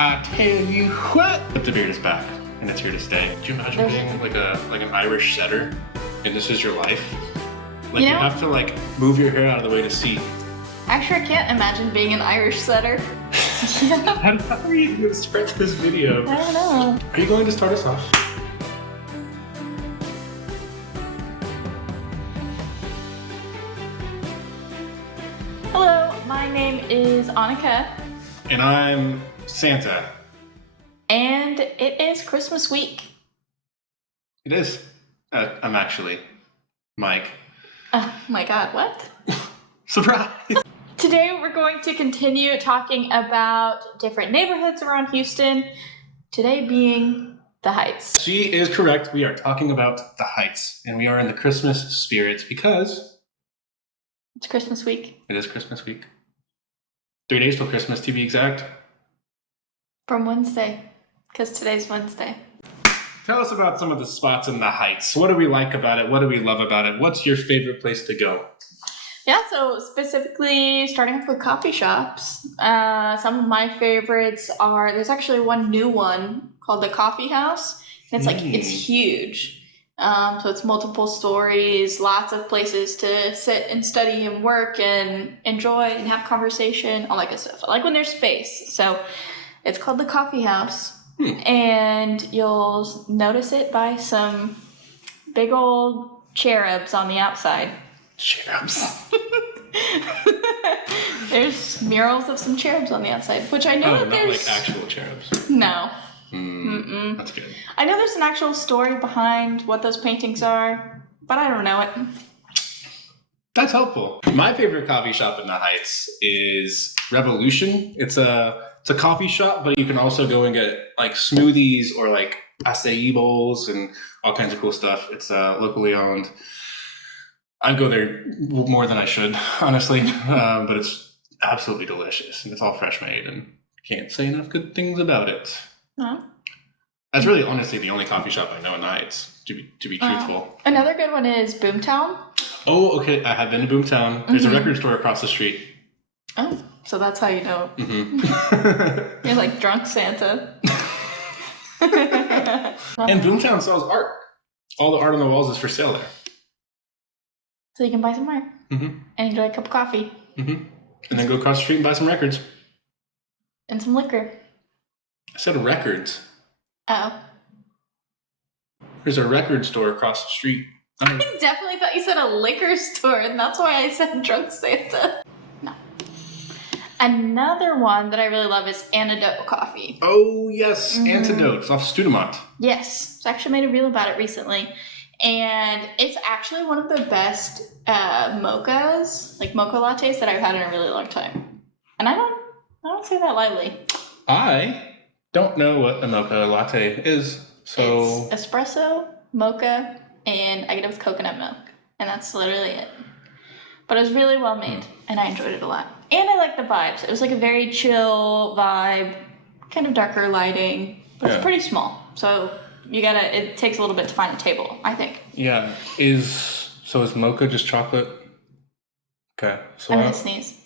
I tell you what, but the beard is back and it's here to stay. Do you imagine being like an Irish setter and this is your life? Like you have to like move your hair out of the way to see. I sure can't imagine being an Irish setter. How are you going to start this video? I don't know. Are you going to start us off? Hello, my name is Annika. And I'm Santa. And it is Christmas week. It is. I'm actually Mike. Oh my god, what? Surprise! Today we're going to continue talking about different neighborhoods around Houston. Today being the Heights. She is correct. We are talking about the Heights. And we are in the Christmas spirit because... It's Christmas week. It is Christmas week. 3 days till Christmas to be exact. From Wednesday, because today's Wednesday. Tell us about some of the spots in the Heights. What do we like about it? What do we love about it? What's your favorite place to go? Yeah, so specifically starting off with coffee shops. Some of my favorites are, there's actually one new one called the Coffee House. And it's like, it's huge. So it's multiple stories, lots of places to sit and study and work and enjoy and have conversation, all that good stuff. I like when there's space. So it's called the Coffee House. And you'll notice it by some big old cherubs on the outside. Cherubs. There's murals of some cherubs on the outside, which I know that there's... like actual cherubs. No. That's good. I know there's an actual story behind what those paintings are, but I don't know it. That's helpful. My favorite coffee shop in the Heights is Revolution. It's a coffee shop, but you can also go and get like smoothies or like acai bowls and all kinds of cool stuff. It's locally owned. I go there more than I should, honestly, but it's absolutely delicious and it's all fresh made and can't say enough good things about it. Huh? That's really honestly the only coffee shop I know in the Heights, to be truthful. Another good one is Boomtown. Oh, okay. I have been to Boomtown. There's a record store across the street. Oh, so that's how you know. You're like drunk Santa. And Boomtown sells art. All the art on the walls is for sale there. So you can buy some art and enjoy a cup of coffee. And then go across the street and buy some records. And some liquor. I said records. Oh. There's a record store across the street. I definitely thought you said a liquor store, and that's why I said drunk Santa. No. Another one that I really love is Anado Coffee. Oh, yes. Antidotes off Studemont. Yes. I actually made a reel about it recently. And it's actually one of the best mochas, like mocha lattes that I've had in a really long time. And I don't say that lightly. I don't know what a mocha latte is, so... It's espresso, mocha, and I get it with coconut milk. And that's literally it. But it was really well made, and I enjoyed it a lot. And I like the vibes. It was like a very chill vibe, kind of darker lighting, but it's pretty small. So it takes a little bit to find a table, I think. Yeah. Is mocha just chocolate? Okay. So I'm gonna sneeze.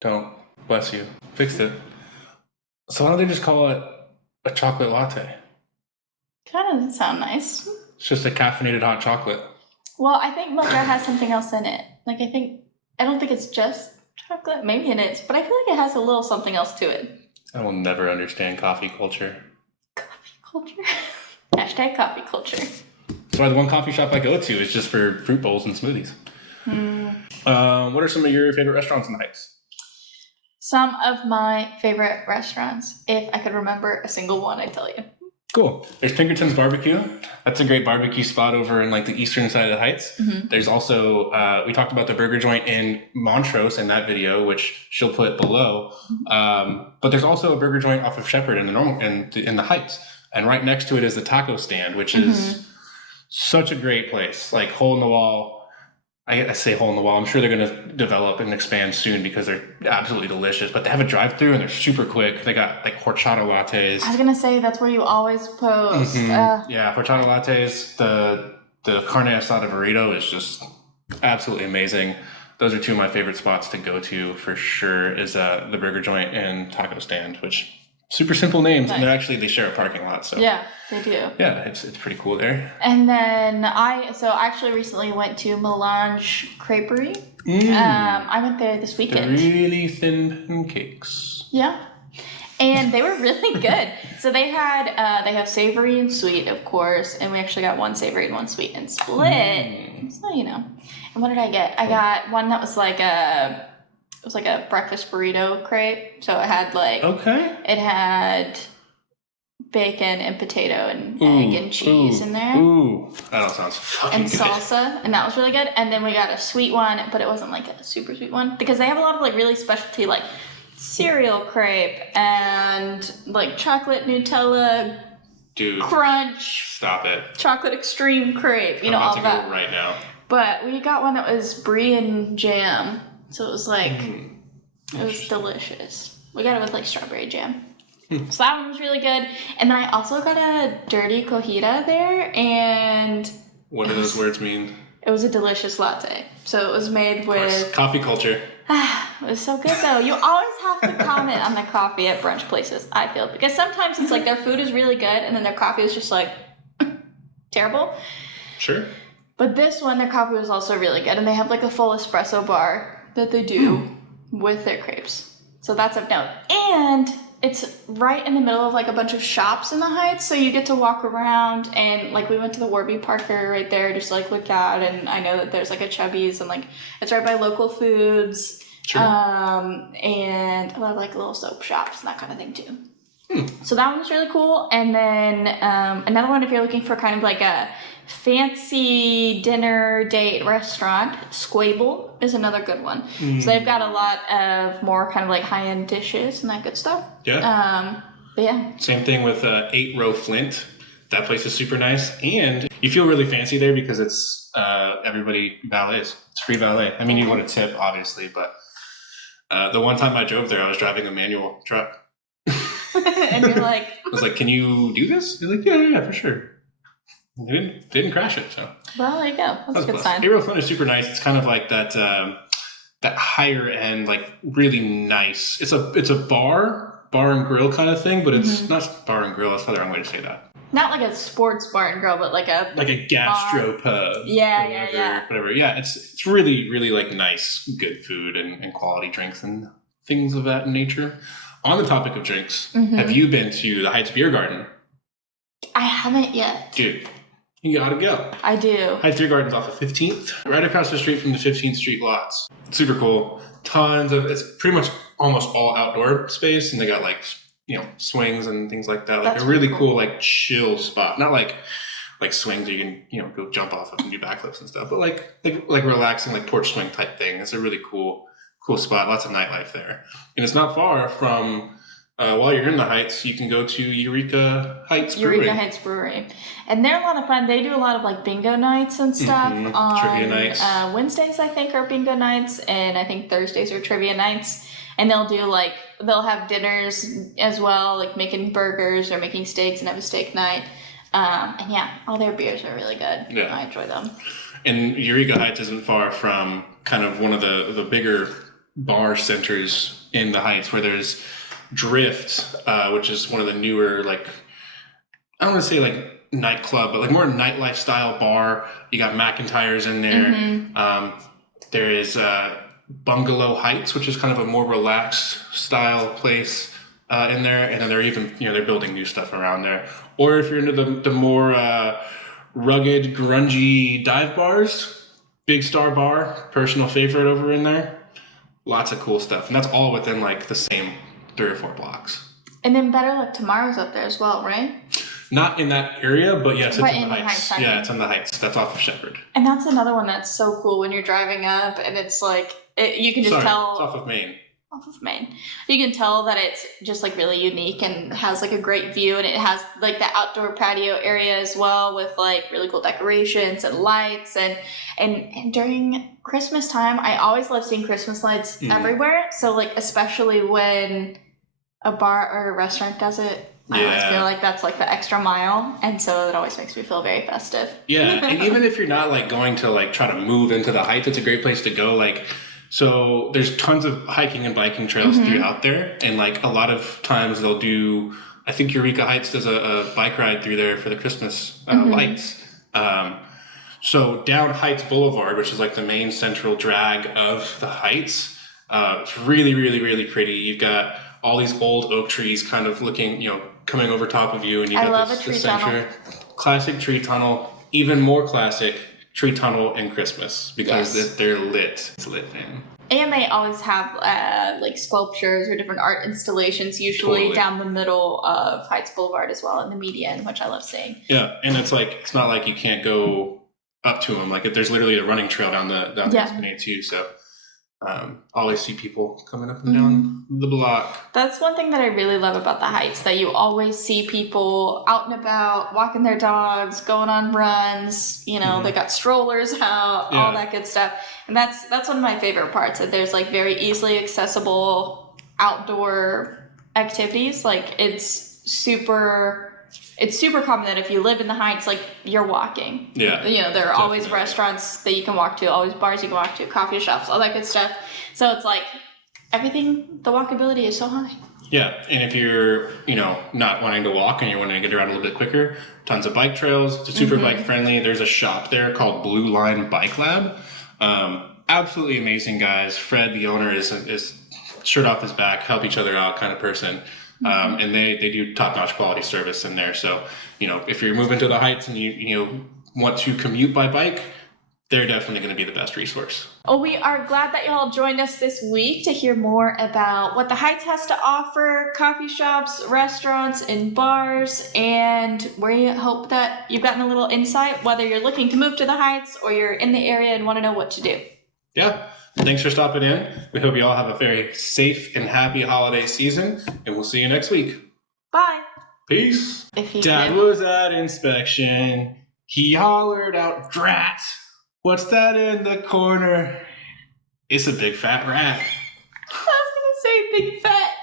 Don't. Bless you. Fixed it. So why don't they just call it a chocolate latte? That doesn't sound nice. It's just a caffeinated hot chocolate. Well, I think mocha has something else in it. Like, I don't think it's just chocolate. Maybe it is, but I feel like it has a little something else to it. I will never understand coffee culture. Coffee culture? Hashtag coffee culture. That's why the one coffee shop I go to is just for fruit bowls and smoothies. What are some of your favorite restaurants in the Heights? Some of my favorite restaurants. If I could remember a single one, I'd tell you. Cool. There's Pinkerton's Barbecue. That's a great barbecue spot over in like the eastern side of the Heights. There's also, we talked about the burger joint in Montrose in that video, which she'll put below. But there's also a burger joint off of Shepherd in the Heights. And right next to it is the taco stand, which is such a great place. Like hole in the wall. I say hole in the wall. I'm sure they're going to develop and expand soon because they're absolutely delicious. But they have a drive-through and they're super quick. They got like horchata lattes. I was going to say that's where you always post. Yeah, horchata lattes. The carne asada burrito is just absolutely amazing. Those are two of my favorite spots to go to for sure. Is the burger joint and taco stand, which Super simple names, and they share a parking lot. So yeah, they do. Yeah, it's pretty cool there. And then I actually recently went to Melange Creperie. I went there this weekend. The really thin pancakes. Yeah. And they were really good. So they have savory and sweet, of course, and we actually got one savory and one sweet and split. So And what did I get? I got one that was like a breakfast burrito crepe. So it had it had bacon and potato and egg and cheese in there. Ooh, that all sounds fucking good. And salsa, and that was really good. And then we got a sweet one, but it wasn't like a super sweet one because they have a lot of like really specialty like cereal crepe and like chocolate Nutella crunch. Stop it. Chocolate extreme crepe. I'm all that. Go right now. But we got one that was brie and jam. So it was like it was delicious. We got it with like strawberry jam. So that one was really good. And then I also got a dirty cojita there, and what do those words mean? It was a delicious latte. So it was made with coffee culture. It was so good though. You always have to comment on the coffee at brunch places, I feel, because sometimes it's like their food is really good and then their coffee is just like terrible. Sure. But this one, their coffee was also really good, and they have like a full espresso bar that they do with their crepes. So that's of note. And it's right in the middle of like a bunch of shops in the Heights, so you get to walk around, and like we went to the Warby Parker right there, just like looked out, and I know that there's like a Chubby's, and like it's right by local foods. Sure. And a lot of like little soap shops and that kind of thing too. So that one was really cool. And then another one, if you're looking for kind of like a fancy dinner date restaurant, Squable is another good one. So they've got a lot of more kind of like high-end dishes and that good stuff. Yeah. But yeah. Same thing with 8 Row Flint. That place is super nice, and you feel really fancy there because it's everybody valets. It's free valet. I mean, you want to tip, obviously, but the one time I drove there, I was driving a manual truck. And you're like... I was like, can you do this? They're like, yeah, for sure. Didn't crash it, so... Well, there you go. That's a good sign. 8 Row Flint is super nice. It's kind of like that that higher end, like really nice. It's a bar and grill kind of thing, but it's not bar and grill. That's not the wrong way to say that. Not like a sports bar and grill, but like a gastro pub. Yeah. Whatever. Yeah, it's really, really like nice, good food and quality drinks and things of that nature. On the topic of drinks, have you been to the Heights Beer Garden? I haven't yet. Dude, you gotta go. I do. Heights Beer Garden's off of 15th, right across the street from the 15th Street lots. Super cool. It's pretty much almost all outdoor space, and they got like, swings and things like that. Like that's a really cool, like chill spot. Not like swings you can, go jump off of and do backflips and stuff, but like relaxing, like porch swing type thing. It's a really cool spot. Lots of nightlife there. And it's not far from, while you're in the Heights, you can go to Eureka Heights Brewery. Eureka Heights Brewery. And they're a lot of fun. They do a lot of like bingo nights and stuff. On trivia nights. Wednesdays, I think, are bingo nights, and I think Thursdays are trivia nights. And they'll have dinners as well, like making burgers or making steaks and have a steak night. And yeah, all their beers are really good. Yeah. I enjoy them. And Eureka Heights isn't far from kind of one of the bigger bar centers in the Heights, where there's Drift, which is one of the newer, like, I don't want to say like nightclub, but like more nightlife style bar. You got McIntyre's in there. There is Bungalow Heights, which is kind of a more relaxed style place in there, and then they're even they're building new stuff around there. Or if you're into the more rugged, grungy dive bars, Big Star Bar, personal favorite over in there. Lots of cool stuff, and that's all within like the same 3 or 4 blocks. And then Better Luck Tomorrow's up there as well, right? Not in that area, but yes, it's in the Heights. Yeah, it's in the Heights. That's off of Shepherd. And that's another one that's so cool when you're driving up, and it's like you can just tell. It's off of Main. Off of Main. You can tell that it's just like really unique and has like a great view, and it has like the outdoor patio area as well with like really cool decorations and lights, and during Christmas time, I always love seeing Christmas lights everywhere. So like especially when a bar or a restaurant does it, I always feel like that's like the extra mile, and so it always makes me feel very festive. Yeah, and even if you're not like going to like try to move into the Heights, it's a great place to go like So there's tons of hiking and biking trails throughout there, and like a lot of times they'll do. I think Eureka Heights does a bike ride through there for the Christmas lights. So down Heights Boulevard, which is like the main central drag of the Heights, it's really, really, really pretty. You've got all these old oak trees kind of looking, coming over top of you, and you've got a tree tunnel. Classic tree tunnel, even more classic tree tunnel in Christmas because they're lit. It's lit, man. And they always have like sculptures or different art installations, usually down the middle of Heights Boulevard as well, in the median, which I love seeing. Yeah, and it's not like you can't go up to them. Like there's literally a running trail down the Esplanade too. So always see people coming up and down the block. That's one thing that I really love about the Heights, that you always see people out and about, walking their dogs, going on runs. They got strollers out, all that good stuff. And that's one of my favorite parts, that there's like very easily accessible outdoor activities. Like it's super common that if you live in the Heights, like you're walking. Yeah. There are always restaurants that you can walk to, always bars you can walk to, coffee shops, all that good stuff. So it's like everything, the walkability is so high. Yeah, and if you're, not wanting to walk and you're wanting to get around a little bit quicker, tons of bike trails. It's super bike friendly. There's a shop there called Blue Line Bike Lab. Absolutely amazing guys. Fred, the owner, is shirt off his back, help each other out kind of person. And they do top-notch quality service in there. So, if you're moving to the Heights and you want to commute by bike, they're definitely going to be the best resource. Well, we are glad that y'all joined us this week to hear more about what the Heights has to offer, coffee shops, restaurants, and bars, and we hope that you've gotten a little insight, whether you're looking to move to the Heights or you're in the area and want to know what to do. Yeah. Thanks for stopping in. We hope you all have a very safe and happy holiday season, and we'll see you next week. Bye. Peace. Dad was at inspection. He hollered out, "Drat! What's that in the corner?" It's a big fat rat. I was going to say big fat